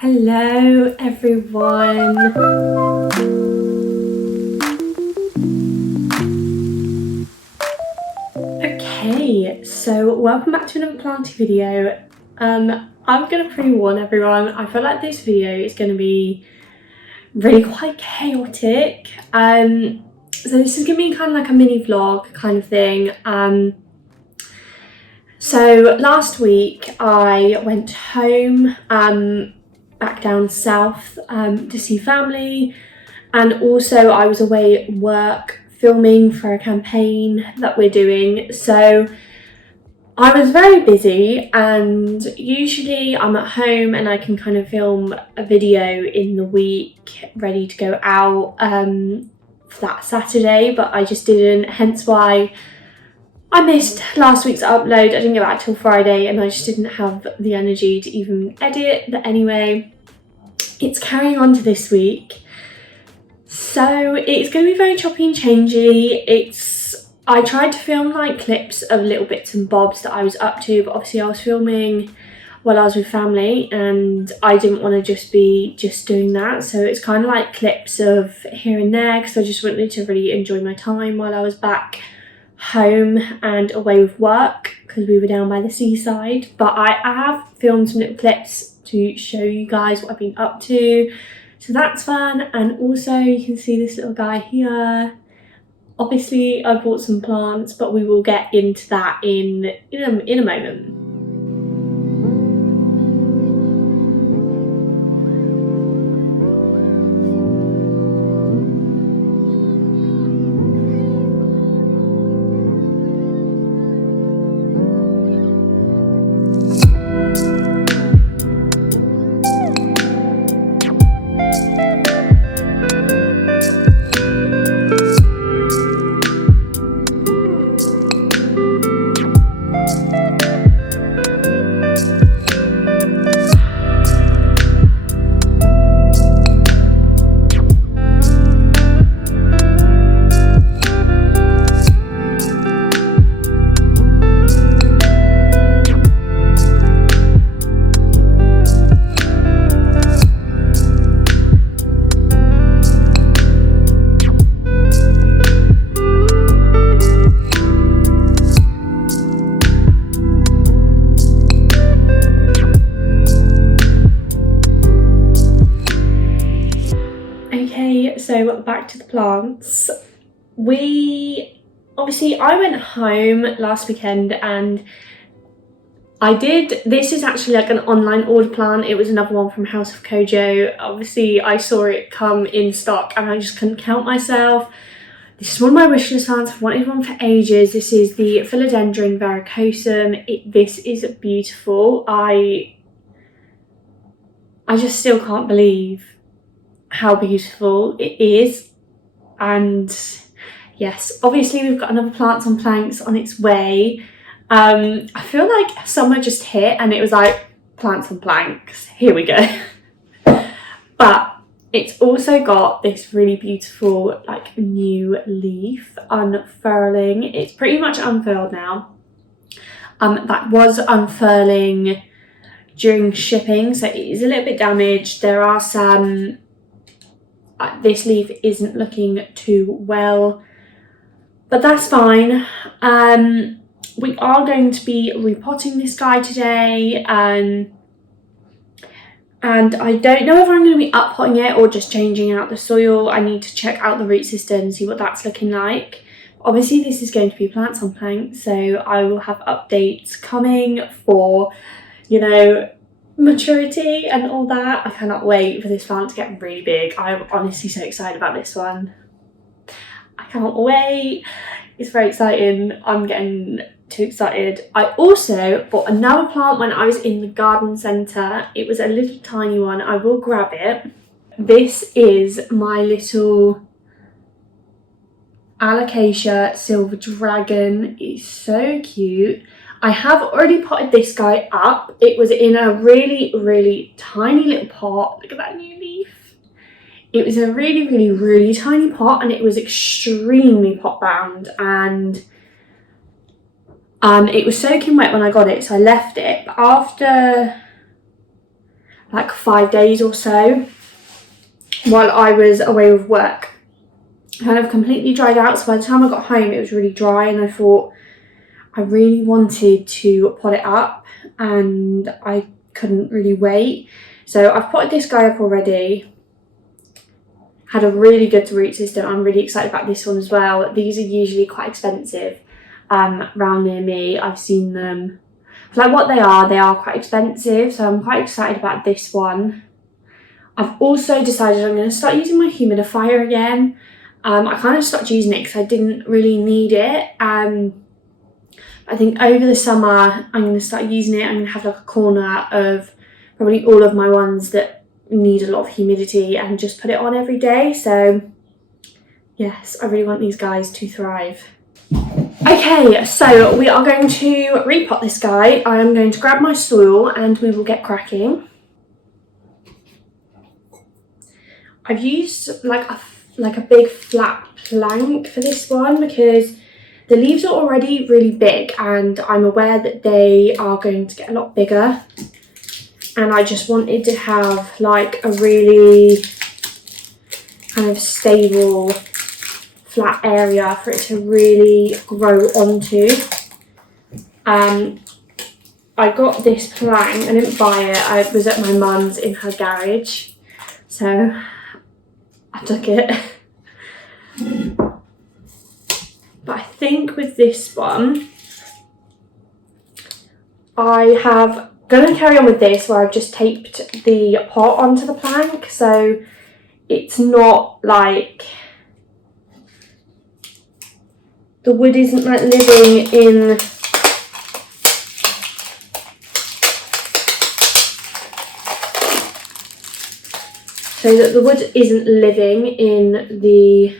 Hello everyone. Okay, so welcome back to another planting video. I'm gonna pre-warn everyone, I feel like this video is gonna be really quite chaotic. So this is gonna be kind of like a mini vlog kind of thing. So last week I went home back down south to see family, and also I was away at work filming for a campaign that we're doing. So I was very busy, and usually I'm at home and I can kind of film a video in the week ready to go out for that Saturday, but I just didn't, hence why I missed last week's upload. I didn't get back till Friday and I just didn't have the energy to even edit. But anyway, it's carrying on to this week. So it's going to be very choppy and changey. I tried to film like clips of little bits and bobs that I was up to, but obviously I was filming while I was with family and I didn't want to just be doing that. So it's kind of like clips of here and there because I just wanted to really enjoy my time while I was back home and away with work because we were down by the seaside. But I have filmed some little clips to show you guys what I've been up to, so that's fun. And also you can see this little guy here. Obviously I bought some plants, but we will get into that in a moment. So back to the plants. I went home last weekend and this is actually like an online order plant. It was another one from House of Kojo. Obviously I saw it come in stock and I just couldn't count myself. This is one of my wishlist plants. I've wanted one for ages. This is the Philodendron Verrucosum. This is beautiful. I just still can't believe how beautiful it is. And yes, obviously we've got another plants on planks on its way. I feel like summer just hit and it was like plants on planks, here we go. But it's also got this really beautiful like new leaf unfurling. It's pretty much unfurled now. That was unfurling during shipping, so it is a little bit damaged. There are some this leaf isn't looking too well, but that's fine. We are going to be repotting this guy today, and I don't know if I'm going to be uppotting it or just changing out the soil. I need to check out the root system and see what that's looking like. Obviously this is going to be plants on planks, so I will have updates coming for, you know, maturity and all that. I cannot wait for this plant to get really big. I'm honestly so excited about this one. I can't wait. It's very exciting. I'm getting too excited. I also bought another plant when I was in the garden centre. It was a little tiny one. I will grab it. This is my little Alocasia silver dragon. It's so cute. I have already potted this guy up. It was in a really, really tiny little pot. Look at that new leaf. It was a really, really, really tiny pot and it was extremely pot bound, and it was soaking wet when I got it, so I left it. But after like 5 days or so while I was away with work. Kind of completely dried out, so by the time I got home it was really dry, and I thought I really wanted to pot it up and I couldn't really wait. So I've potted this guy up already. Had a really good root system. I'm really excited about this one as well. These are usually quite expensive around near me. I've seen them for like what they are quite expensive, so I'm quite excited about this one. I've also decided I'm going to start using my humidifier again. I kind of stopped using it because I didn't really need it. I think over the summer I'm going to start using it. I'm going to have like a corner of probably all of my ones that need a lot of humidity and just put it on every day. So yes, I really want these guys to thrive. Okay, so we are going to repot this guy. I am going to grab my soil and we will get cracking. I've used like a big flat plank for this one because the leaves are already really big and I'm aware that they are going to get a lot bigger, and I just wanted to have like a really kind of stable flat area for it to really grow onto. I got this plank, I didn't buy it, I was at my mum's in her garage, so I took it. But I think with this one, I have going to carry on with this where I've just taped the pot onto the plank, so it's not like the wood isn't like living in so that the wood isn't living in the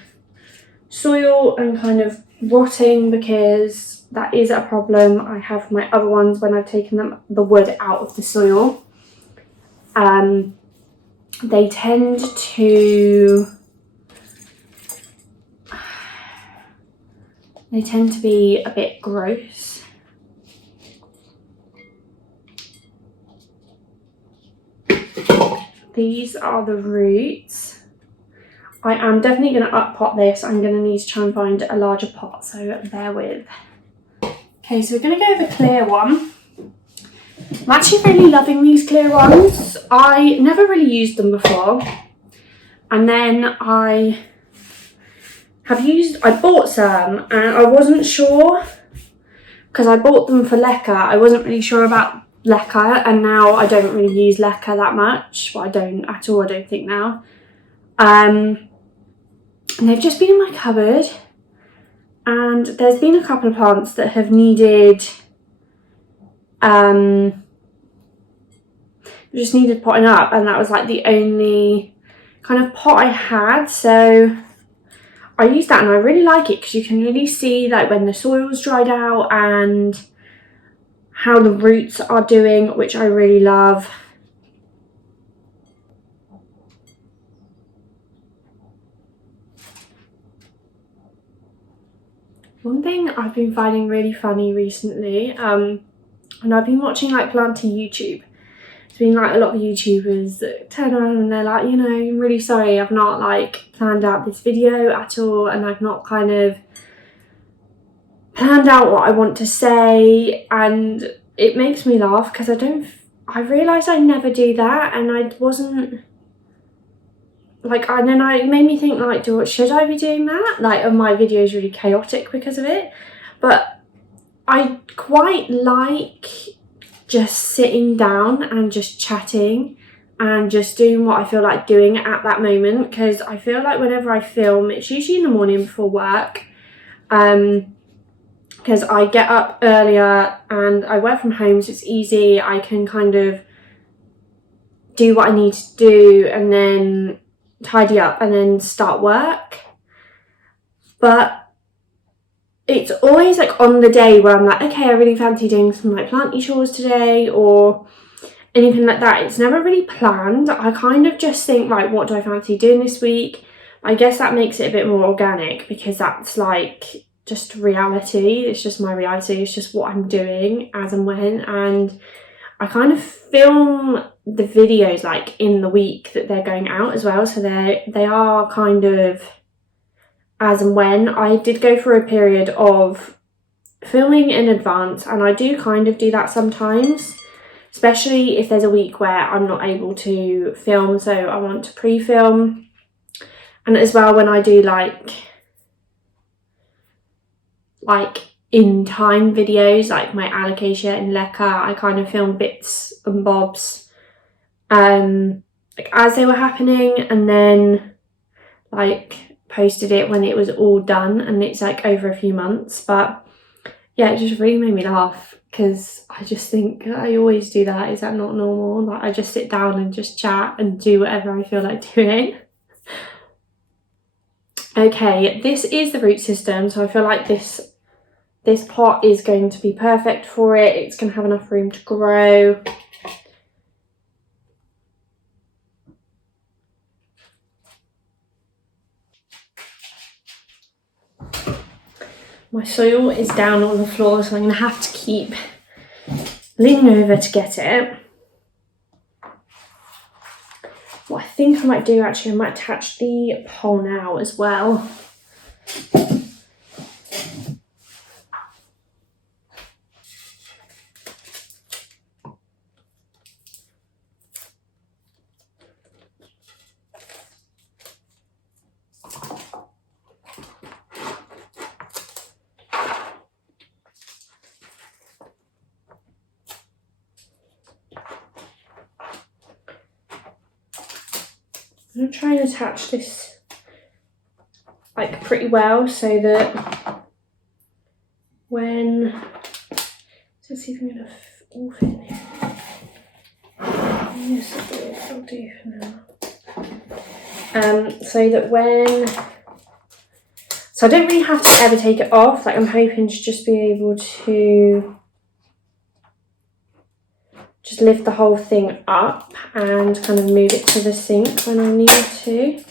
soil and kind of rotting, because that is a problem I have my other ones when I've taken the wood out of the soil. They tend to be a bit gross. These are the roots. I am definitely going to up pot this. I'm going to need to try and find a larger pot, so bear with. Okay, so we're going to go with a clear one. I'm actually really loving these clear ones. I never really used them before, and then I bought some and I wasn't sure, because I bought them for leca. I wasn't really sure about leca, and now I don't really use leca that much. Well, I don't at all, I don't think now. And they've just been in my cupboard, and there's been a couple of plants that have needed just needed potting up, and that was like the only kind of pot I had, so I used that, and I really like it because you can really see like when the soil's dried out and how the roots are doing, which I really love. One thing I've been finding really funny recently, and I've been watching like planting YouTube. It's been like a lot of YouTubers that turn around and they're like, you know, I'm really sorry, I've not like planned out this video at all, and I've not kind of planned out what I want to say, and it makes me laugh because I realised I never do that, and I wasn't like, and then it made me think like, should I be doing that? Like, are my videos really chaotic because of it? But I quite like just sitting down and just chatting and just doing what I feel like doing at that moment, because I feel like whenever I film, it's usually in the morning before work, because I get up earlier and I work from home, so it's easy. I can kind of do what I need to do and then tidy up and then start work. But it's always like on the day where I'm like, okay, I really fancy doing some like planty chores today or anything like that. It's never really planned. I kind of just think, right, what do I fancy doing this week? I guess that makes it a bit more organic, because that's like just reality. It's just my reality. It's just what I'm doing as and when. And I kind of film the videos like in the week that they're going out as well, so they are kind of as and when. I did go through a period of filming in advance, and I do kind of do that sometimes, especially if there's a week where I'm not able to film, so I want to pre-film. And as well, when I do like in time videos, like my alocasia and leca, I kind of film bits and bobs like as they were happening, and then like posted it when it was all done, and it's like over a few months. But yeah, it just really made me laugh, because I just think I always do that. Is that not normal? Like, I just sit down and just chat and do whatever I feel like doing. Okay, this is the root system, so I feel like this pot is going to be perfect for it. It's going to have enough room to grow. My soil is down on the floor, so I'm going to have to keep leaning over to get it. What I think I might do, actually, I might attach the pole now as well. I'm going to try and attach this like pretty well, so that when, let's see if I'm going to all fit in here. Yes, I'll do for now. So that when, so I don't really have to ever take it off. Like, I'm hoping to just be able to just lift the whole thing up and kind of move it to the sink when I need to.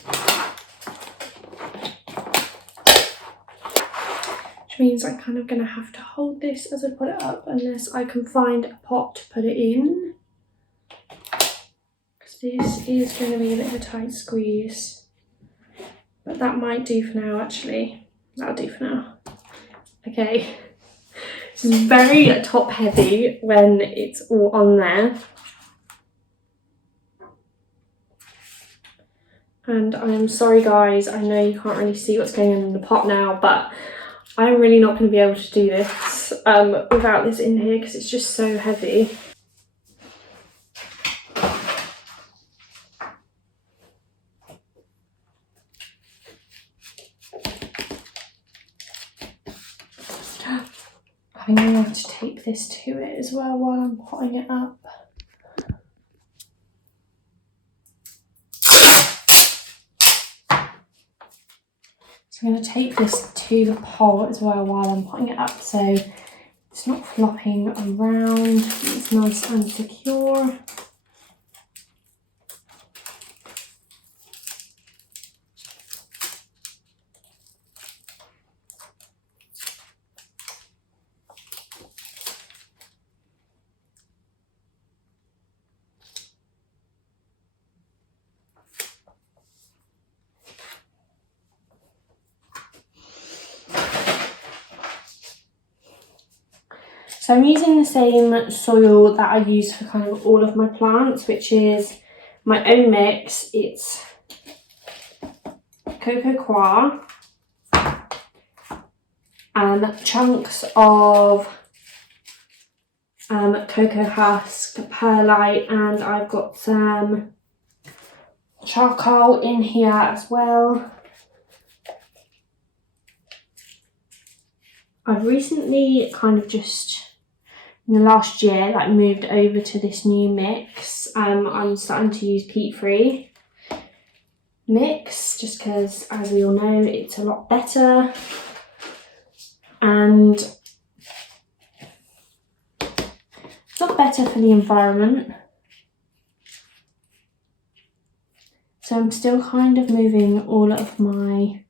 Which means I'm kind of going to have to hold this as I put it up, unless I can find a pot to put it in. Because this is going to be a bit of a tight squeeze. But that might do for now, actually. That'll do for now. Okay. It's very top heavy when it's all on there. And I'm sorry guys, I know you can't really see what's going on in the pot now, but I'm really not going to be able to do this without this in here, because it's just so heavy. I'm going to have to tape this to it as well while I'm potting it up. So I'm going to tape this to the pole as well while I'm potting it up, so it's not flopping around, it's nice and secure. So I'm using the same soil that I use for kind of all of my plants, which is my own mix. It's cocoa coir, chunks of cocoa husk, perlite, and I've got some charcoal in here as well. I've recently kind of just, in the last year, like moved over to this new mix. I'm starting to use peat-free mix, just because, as we all know, it's a lot better. And it's a lot better for the environment. So I'm still kind of moving all of my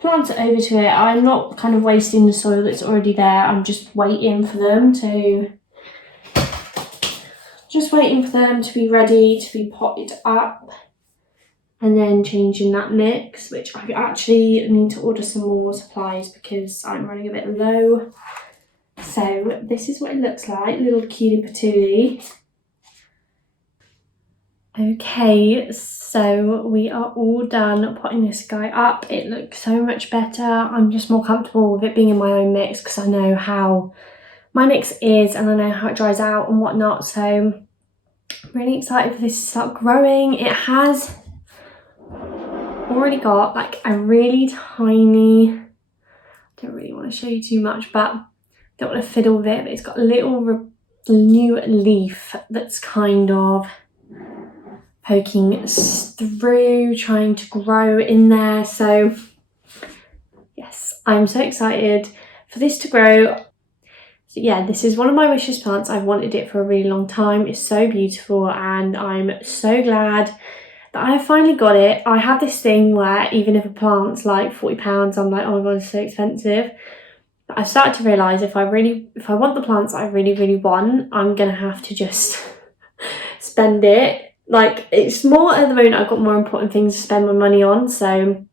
plants over to it. I'm not kind of wasting the soil that's already there. I'm just waiting for them to just waiting for them to be ready to be potted up and then changing that mix, which I actually need to order some more supplies because I'm running a bit low. So this is what it looks like, little cutie patootie. Okay, so we are all done potting this guy up. It looks so much better. I'm just more comfortable with it being in my own mix because I know how my mix is and I know how it dries out and whatnot. So I'm really excited for this to start growing. It has already got like a really tiny, I don't really want to show you too much, but I don't want to fiddle with it, but it's got a little new leaf that's kind of poking through, trying to grow in there. So yes, I'm so excited for this to grow. So yeah, this is one of my wishlist plants. I've wanted it for a really long time. It's so beautiful and I'm so glad that I have finally got it. I have this thing where even if a plant's like £40, I'm like, oh my god, it's so expensive. But I started to realise if I want the plants I really want, I'm gonna have to just spend it. Like, it's more at the moment I've got more important things to spend my money on, so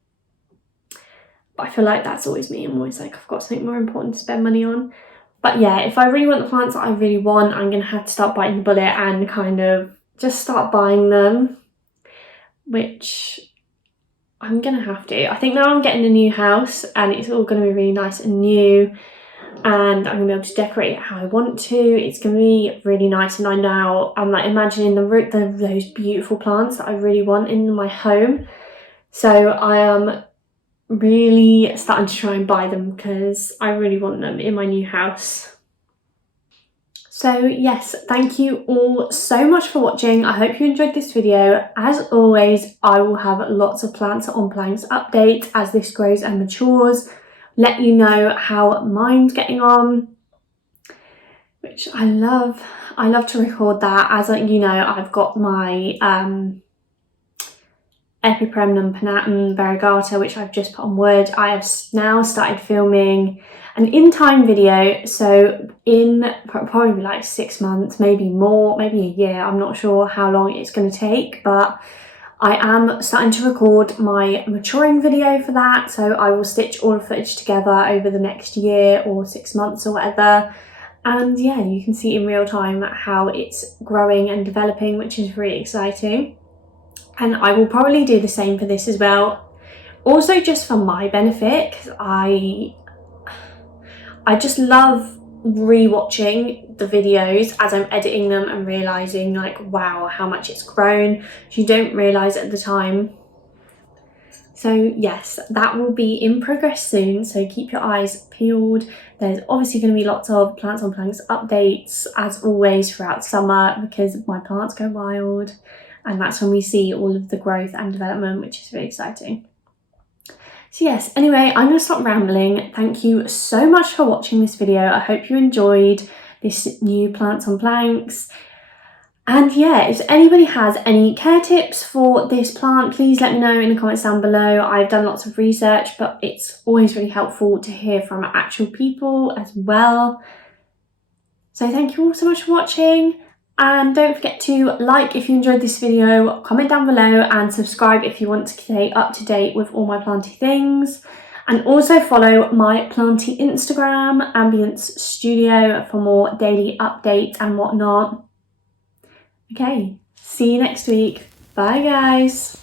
but I feel like that's always me. I'm always like, I've got something more important to spend money on. But yeah, if I really want the plants that I really want, I'm gonna have to start biting the bullet and kind of just start buying them, which I'm gonna have to. I think now I'm getting a new house and it's all gonna be really nice and new, and I'm gonna be able to decorate it how I want to. It's gonna be really nice, and I'm like imagining those beautiful plants that I really want in my home. So I am really starting to try and buy them because I really want them in my new house. So yes, thank you all so much for watching. I hope you enjoyed this video. As always, I will have lots of plants on planks updates as this grows and matures. Let you know how mine's getting on, which I love. I love to record that. As you know, I've got my Epipremnum pinnatum variegata, which I've just put on wood. I have now started filming an in-time video, so in probably like 6 months, maybe more, maybe a year, I'm not sure how long it's going to take, but I am starting to record my maturing video for that, so I will stitch all the footage together over the next year or 6 months or whatever, and yeah, you can see in real time how it's growing and developing, which is really exciting. And I will probably do the same for this as well, also just for my benefit, because I just love rewatching the videos as I'm editing them and realising like, wow, how much it's grown. You don't realise at the time. So yes, that will be in progress soon, so keep your eyes peeled. There's obviously going to be lots of plants on planks updates as always throughout summer because my plants go wild, and that's when we see all of the growth and development, which is really exciting. So yes, anyway, I'm going to stop rambling. Thank you so much for watching this video. I hope you enjoyed this new plants on planks. And yeah, if anybody has any care tips for this plant, please let me know in the comments down below. I've done lots of research, but it's always really helpful to hear from actual people as well. So thank you all so much for watching. And don't forget to like if you enjoyed this video, comment down below and subscribe if you want to stay up to date with all my planty things. And also follow my planty Instagram, Ambience Studio, for more daily updates and whatnot. Okay, see you next week. Bye guys.